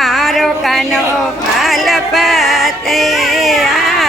મારો કાનો પાલ પતયા